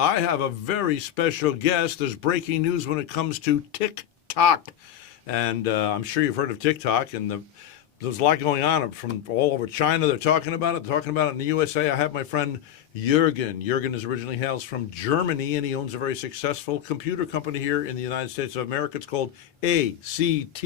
I have a very special guest. There's breaking news when it comes to TikTok. And I'm sure you've heard of TikTok, and there's a lot going on from all over China. They're talking about it. They're talking about it in the USA. I have my friend Jürgen. Jürgen is originally hails from Germany, and he owns a very successful computer company here in the United States of America. It's called ACT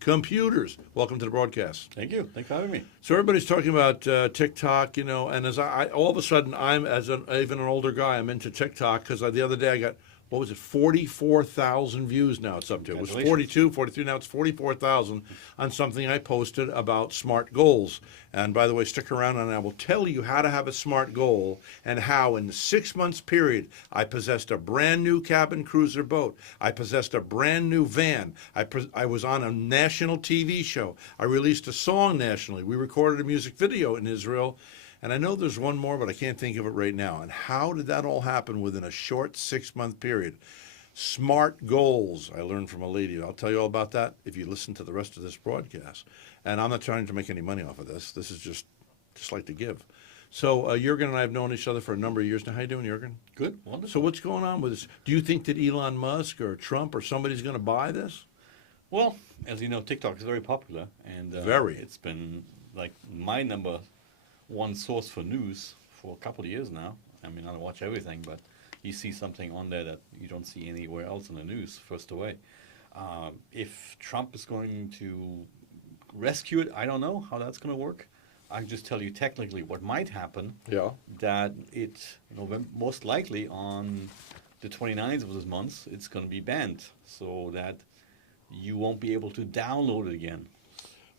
Computers. Welcome to the broadcast. Thank you. Thanks for having me. So everybody's talking about TikTok, and as I all of a sudden, I'm even an older guy, I'm into TikTok because the other day I got, what was it, 44,000 views now it's up to. It was 42, 43, now it's 44,000 on something I posted about SMART goals. And by the way, stick around and I will tell you how to have a SMART goal and how in the 6 months period I possessed a brand new cabin cruiser boat. I possessed a brand new van. I was on a national TV show. I released a song nationally. We recorded a music video in Israel. And I know there's one more, but I can't think of it right now. And how did that all happen within a short 6 month period? SMART goals. I learned from a lady. I'll tell you all about that if you listen to the rest of this broadcast. And I'm not trying to make any money off of this. This is just like to give. So Jürgen and I have known each other for a number of years now. How you doing, Jürgen? Good. Wonderful. So what's going on with this? Do you think that Elon Musk or Trump or somebody's going to buy this? Well, as you know, TikTok is very popular. And Very. It's been like my number one source for news for a couple of years now. I mean, I don't watch everything, but you see something on there that you don't see anywhere else in the news first away. If Trump is going to rescue it, I don't know how that's going to work. I can just tell you technically what might happen. Yeah. That most likely on the 29th of this month, it's going to be banned so that you won't be able to download it again.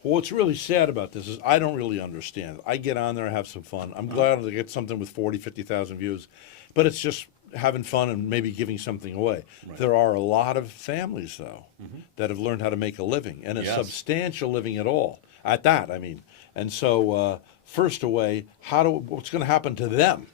Well, what's really sad about this is I don't really understand. I get on there, have some fun. I'm glad to get something with 40, 50,000 views, but it's just having fun and maybe giving something away. Right. There are a lot of families, though, that have learned how to make a living, and a Yes. substantial living at all. At that, I mean. And so, first away, what's going to happen to them?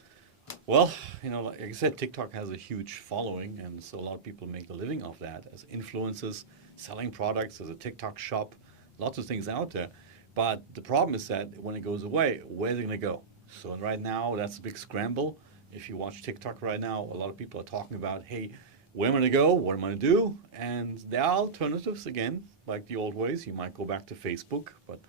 Well, like I said, TikTok has a huge following, and so a lot of people make a living off that as influencers, selling products, as a TikTok shop, lots of things out there. But the problem is that when it goes away, where's it going to go? So right now, that's a big scramble. If you watch TikTok right now, a lot of people are talking about, hey, where am I going to go? What am I going to do? And there are alternatives again, like the old ways. You might go back to Facebook, but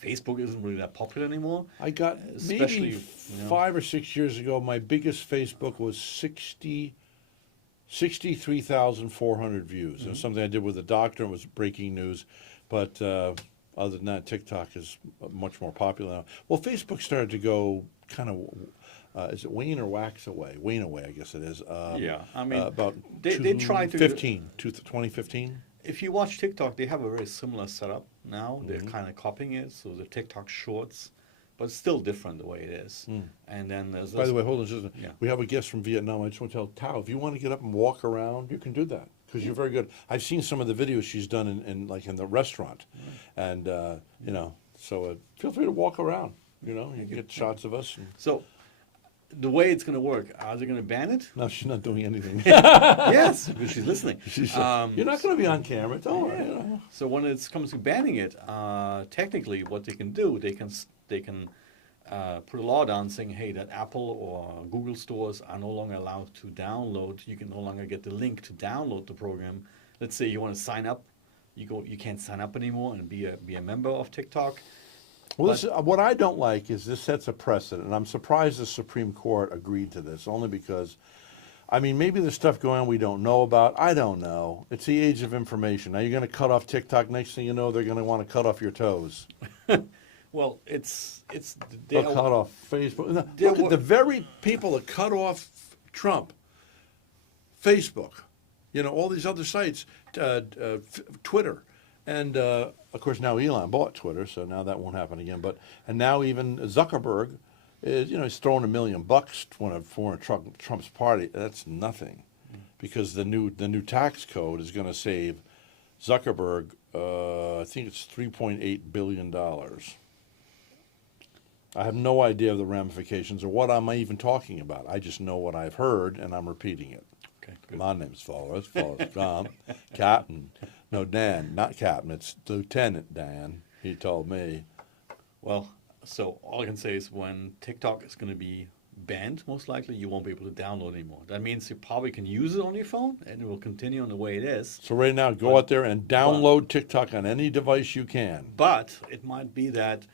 Facebook isn't really that popular anymore. I got Especially, maybe 5 or 6 years ago, my biggest Facebook was 63,400 views. It was something I did with a doctor. It was breaking news. But other than that, TikTok is much more popular now. Well, Facebook started to go kind of, is it wane or wax away? Wane away, I guess it is. Yeah, I mean, about they tried to 2015. If you watch TikTok, they have a very similar setup now. They're kind of copying it, so the TikTok Shorts, but it's still different the way it is. And then there's By the way, hold on just a Yeah. We have a guest from Vietnam. I just want to tell Tao, if you want to get up and walk around, you can do that because you're very good. I've seen some of the videos she's done in the restaurant, and so feel free to walk around. You can get shots of us. So the way it's going to work, are they going to ban it? No, she's not doing anything. Yes, because she's listening. You're not going to be on camera. Don't worry. So when it comes to banning it, technically what they can do, they can put a law down saying, hey, that Apple or Google stores are no longer allowed to download. You can no longer get the link to download the program. Let's say you want to sign up, you can't sign up anymore and be a member of TikTok. Well, what I don't like is this sets a precedent, and I'm surprised the Supreme Court agreed to this, only because, maybe there's stuff going on we don't know about. I don't know. It's the age of information. Now you're going to cut off TikTok. Next thing you know, they're going to want to cut off your toes. Well, They'll cut off Facebook. Look at the very people that cut off Trump, Facebook, all these other sites, Twitter. And, of course, now Elon bought Twitter, so now that won't happen again. And now even Zuckerberg is, he's throwing $1 million for Trump's party. That's nothing, because the new tax code is going to save Zuckerberg, I think it's $3.8 billion. I have no idea of the ramifications or what am I even talking about. I just know what I've heard, and I'm repeating it. Okay, good. My name's Forrest Gump. Captain. No, Dan, not Captain. It's Lieutenant Dan. He told me. Well, so all I can say is when TikTok is going to be banned, most likely, you won't be able to download anymore. That means you probably can use it on your phone, and it will continue on the way it is. So right now, go But- out there and download TikTok on any device you can. But it might be that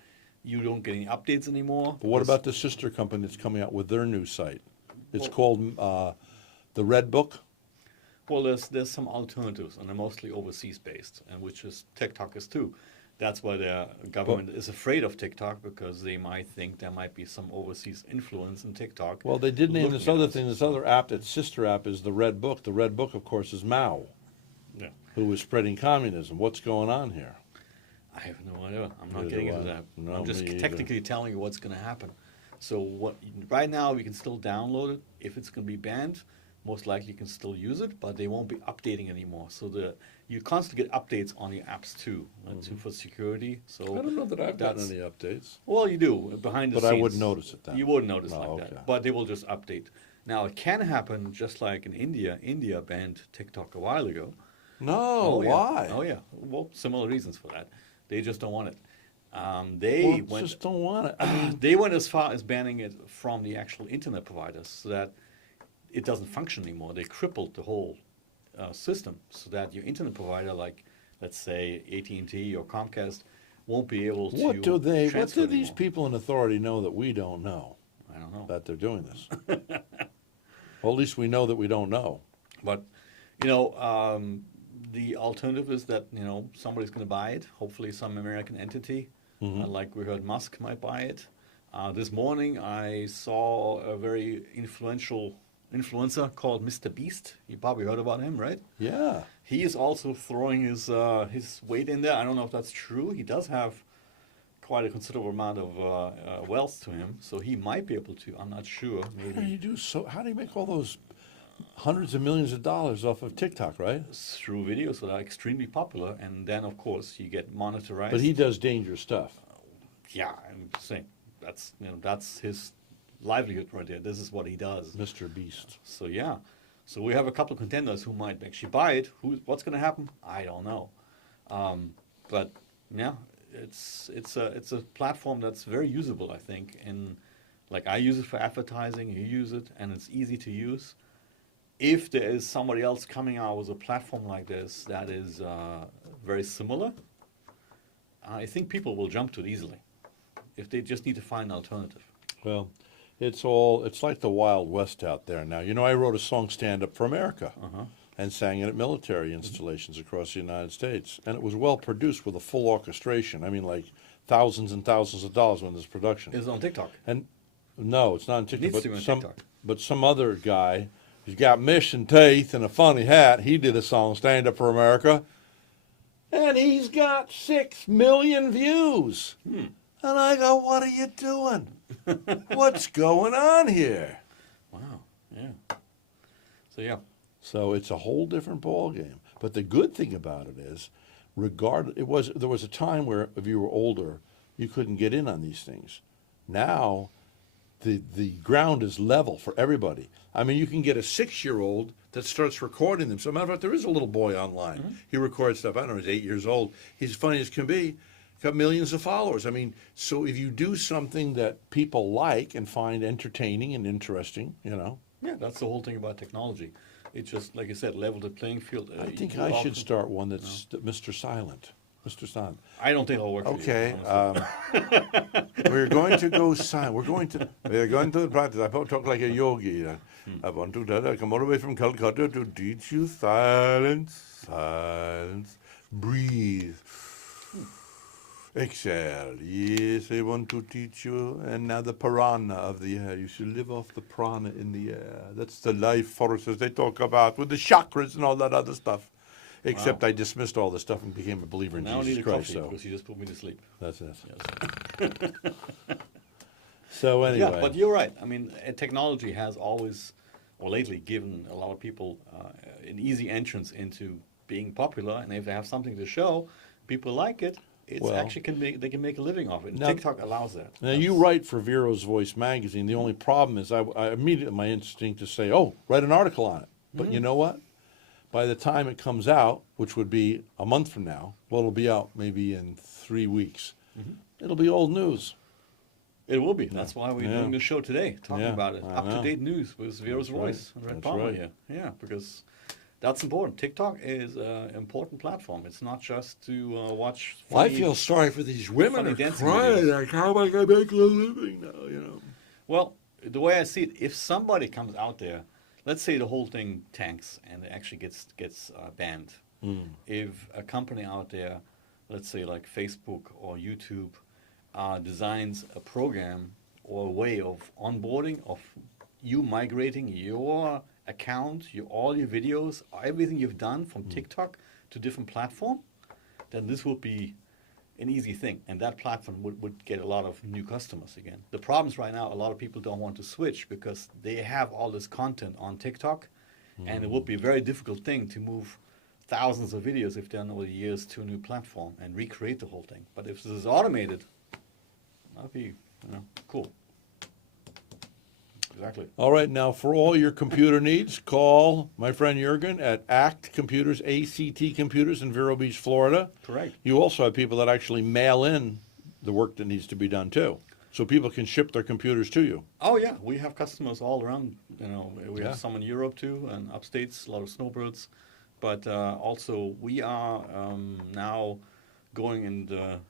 you don't get any updates anymore. But what because- about the sister company that's coming out with their new site? It's Well- called the Red Book. Well, there's some alternatives, and they're mostly overseas based, and which is TikTok is too. That's why the government is afraid of TikTok, because they might think there might be some overseas influence in TikTok. Well, they did name looking this at other us. thing. This other app, its sister app, is the Red Book. The Red Book, of course, is Mao, Yeah. who was spreading communism. What's going on here? I have no idea. I'm not Neither getting do into I. that. No, I'm just me either. technically telling you what's going to happen. So right now we can still download it. If it's going to be banned, most likely you can still use it, but they won't be updating anymore. So you constantly get updates on your apps too, for security. So Mm-hmm. I don't know that I've gotten that's- any updates. Well, you do behind the But scenes. I wouldn't notice it then. You wouldn't notice Oh, like okay. that, but they will just update. Now it can happen just like in India. India banned TikTok a while ago. No, yeah. why? Oh yeah. Well, similar reasons for that. They just don't want it. Well, They went. just don't want it. I mean, They went as far as banning it from the actual internet providers, so that it doesn't function anymore. They crippled the whole system, so that your internet provider, like let's say AT&T or Comcast, won't be able to. what do transfer these anymore. people in authority know that we don't know I don't know. that they're doing this? Well, at least we know that we don't know. But the alternative is that somebody's going to buy it. Hopefully, some American entity, like we heard Musk might buy it. This morning, I saw a very influential influencer called Mr. Beast. You probably heard about him, right? Yeah. He is also throwing his weight in there. I don't know if that's true. He does have quite a considerable amount of wealth to him, so he might be able to. I'm not sure. How do you do so? How do you make all those hundreds of millions of dollars off of TikTok, right? Through videos that are extremely popular, and then of course you get monetized. But he does dangerous stuff. Yeah, I'm saying that's his livelihood right there. This is what he does. Mr. Beast. So yeah, so we have a couple of contenders who might actually buy it. What's going to happen? I don't know. But yeah, it's a platform that's very usable, I think. And like I use it for advertising, you use it, and it's easy to use. If there is somebody else coming out with a platform like this that is very similar, I think people will jump to it easily. If they just need to find an alternative. Well, it's like the Wild West out there now. I wrote a song, Stand Up for America, and sang it at military installations across the United States. And it was well produced with a full orchestration. I mean, like thousands and thousands of dollars when this production. It's on TikTok. And no, it's not on TikTok. Needs to be on TikTok. But some other guy, he's got mission teeth and a funny hat. He did a song, Stand Up for America, and he's got 6 million views. And I go, what are you doing? What's going on here? Wow. Yeah. So yeah. So it's a whole different ball game. But the good thing about it is, there was a time where if you were older, you couldn't get in on these things. Now, the ground is level for everybody. I mean, you can get a 6-year-old that starts recording them. So, matter of fact, there is a little boy online. He records stuff. I don't know. He's 8 years old. He's funny as can be. Got millions of followers. I mean, so if you do something that people like and find entertaining and interesting, Yeah, that's the whole thing about technology. It just, like you said, leveled the playing field. I think you I often- should start one that's Mr. Silent. Mr. Silent. I don't think it'll work. Okay, For you, we're going to go silent. We're going to practice. I talk like a yogi. I want to come all the way from Calcutta to teach you silence, silence. Breathe. Exhale. Yes, I want to teach you. And now the prana of the air. You should live off the prana in the air. That's the life forces they talk about with the chakras and all that other stuff. Except I dismissed all the stuff and became a believer in now I need Jesus a Christ. coffee So because you just put me to sleep. that's it. Yes. So anyway, Yeah, but you're right. I mean, technology has always, or lately, given a lot of people an easy entrance into being popular, and if they have something to show, people like it. It's Well- actually they can make a living off it. And Now- TikTok allows that. now you write for Vero's Voice magazine. The only problem is I immediately my instinct to say, oh, write an article on it. But you know what? By the time it comes out, which would be a month from now, well, it'll be out maybe in 3 weeks. It'll be old news. It will be. That's why we're Yeah. doing the show today, talking Yeah, about it. I Up know. to date news with Vero's That's right. Voice and Red That's Palmer right. here. Yeah, because that's important. TikTok is an important platform. It's not just to watch. Well, I funny- feel sorry for these women funny who are dancing crying. videos. Like, how am I going to make a living now? You know. Well, the way I see it, if somebody comes out there, let's say the whole thing tanks and it actually gets banned. If a company out there, let's say like Facebook or YouTube, designs a program or a way of onboarding, of you migrating your account, all your videos, everything you've done from TikTok to different platform, then this would be an easy thing, and that platform would get a lot of new customers again. The problem is right now, a lot of people don't want to switch because they have all this content on TikTok, and it would be a very difficult thing to move thousands of videos if done over the years to a new platform and recreate the whole thing. But if this is automated, that'd be cool. Exactly. All right, now for all your computer needs, call my friend Jurgen at ACT Computers, ACT Computers in Vero Beach, Florida. Correct. You also have people that actually mail in the work that needs to be done too. So people can ship their computers to you. Oh yeah, we have customers all around. We Yeah. have some in Europe too, and upstates, a lot of snowbirds. But also we are now going in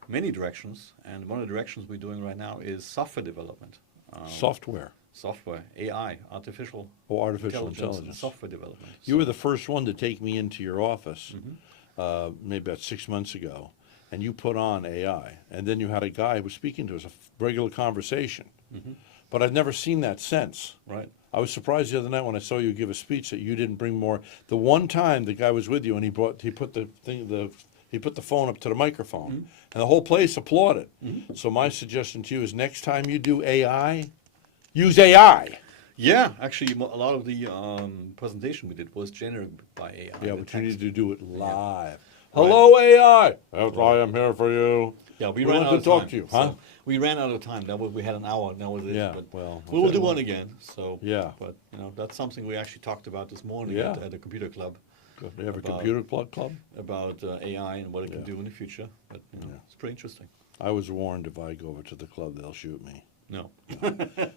many directions, and one of the directions we're doing right now is software development. Software. Software, AI, artificial Oh, artificial and intelligence. software development. You were the first one to take me into your office, Mm-hmm. maybe about 6 months ago, and you put on AI. And then you had a guy who was speaking to us, a regular conversation. But I've never seen that since. Right. I was surprised the other night when I saw you give a speech that you didn't bring more. The one time the guy was with you and he put the phone up to the microphone, and the whole place applauded. So my suggestion to you is next time you do AI, use AI. Yeah, actually, a lot of the presentation we did was generated by AI. Yeah, the but you text. need to do it live. Hello, AI. That's why I'm here for you. Yeah, we We ran want out to of talk time. to you, so huh? We ran out of time. We had an hour. That was it. Yeah, But well, we will okay, do well. one again. So Yeah. But that's something we actually talked about this morning Yeah. at the computer club Do you have a About- computer club? about AI and what it can Yeah. do in the future. But Yeah. it's pretty interesting. I was warned if I go over to the club, they'll shoot me. No.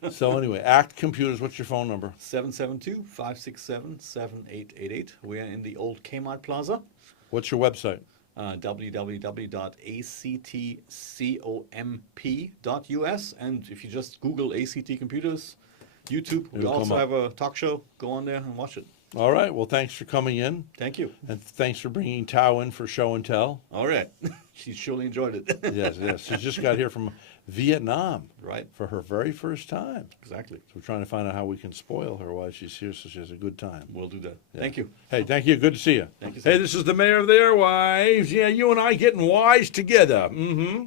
So anyway, ACT Computers, what's your phone number? 772-567-7888. We are in the old Kmart Plaza. What's your website? www.actcomp.us, and if you just Google ACT Computers, YouTube, we It'll come also up. have a talk show. Go on there and watch it. All right. Well, thanks for coming in, Thank you. and thanks for bringing Tao in for show and tell. All right. She surely enjoyed it. Yes, yes. She just got here from Vietnam Right. for her very first time. Exactly. So we're trying to find out how we can spoil her while she's here so she has a good time. We'll do that. Yeah. Thank you. Hey, thank you. Good to see you. Thank you, sir. Hey, this is the mayor of the airwaves. Yeah, you and I getting wise together. Mm-hmm.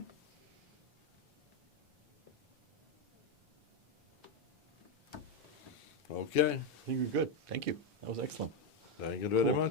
Okay. I think you're good. Thank you. That was excellent. Thank you very Cool. much.